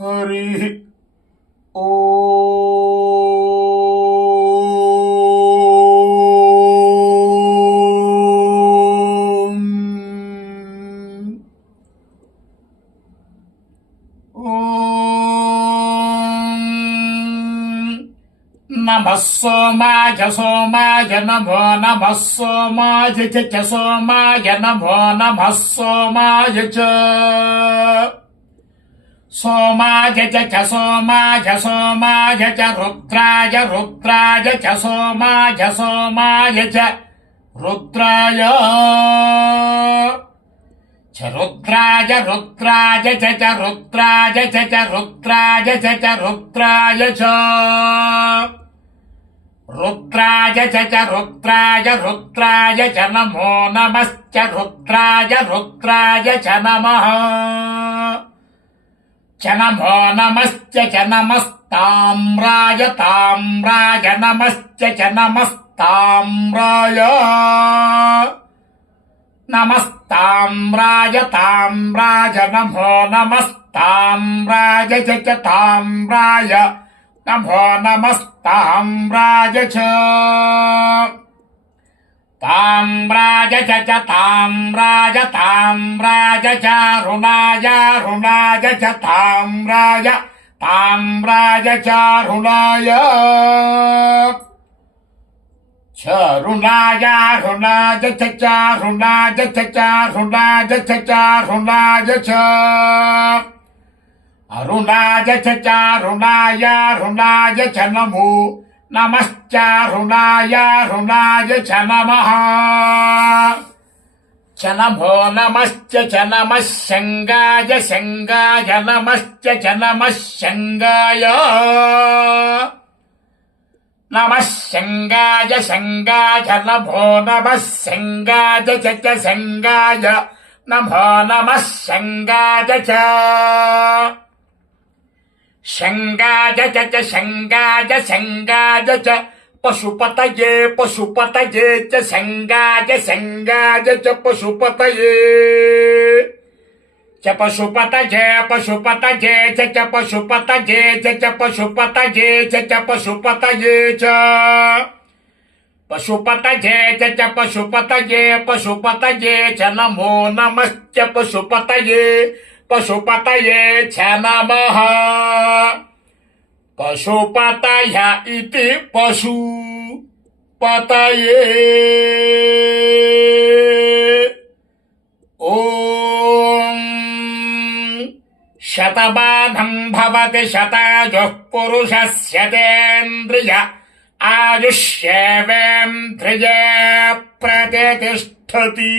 హరి ఓ నమః సోమాయ నమో నమః సోమాయ చ సోమాయ నమో నమః సోమాయ చ సోమాయ చ సోమాయ చ రుద్రాయ చ సోమాయ చ రుద్రాయ రుద్రాయ చ రుద్రాయ చ రుద్రాయ చ రుద్రాయ చ నమో నమశ్చ రుద్రాయ చ నమః చ నమో నమశ్చ చ నమస్తామ్రాయ నమశ్చ చ నమస్తామ్రాయ నమస్తామ్రాయ నమో నమస్తామ్రాయ చ తామ్రాయ నమో నమస్తామ్రాయ చ తామ్రాయ చ తామ్రాయ చ రుణాయ చ తామ్రాయ చ రుణాయ రుణాయ చ రుణాయ చ అరుణాయ చ నమో నమశ్చ రుణాయ చ నమః చ నమో నమశ్చ చ నమః శంగాయ నమశ్చ చ నమః శంగాయ నమః శంగాయ నమో నమః శంగాయ చ శంగాయ నమో నమః శంగాయ చ శంగాయ చ పశుపతయే చ శంగాయ చ పశుపతయే చ పశుపతయే చ పశుపతయే చ పశుపతయే చ పశుపతయే చ నమో నమశ్చ పశుపతయే చ నమః పశుపతయ ఇతి పశుపతయే ఓం శతబాధం భవతి శతాయుః పురుషస్య తేంద్రియ ఆయుష్యేవేంద్రియే ప్రతిష్ఠతి.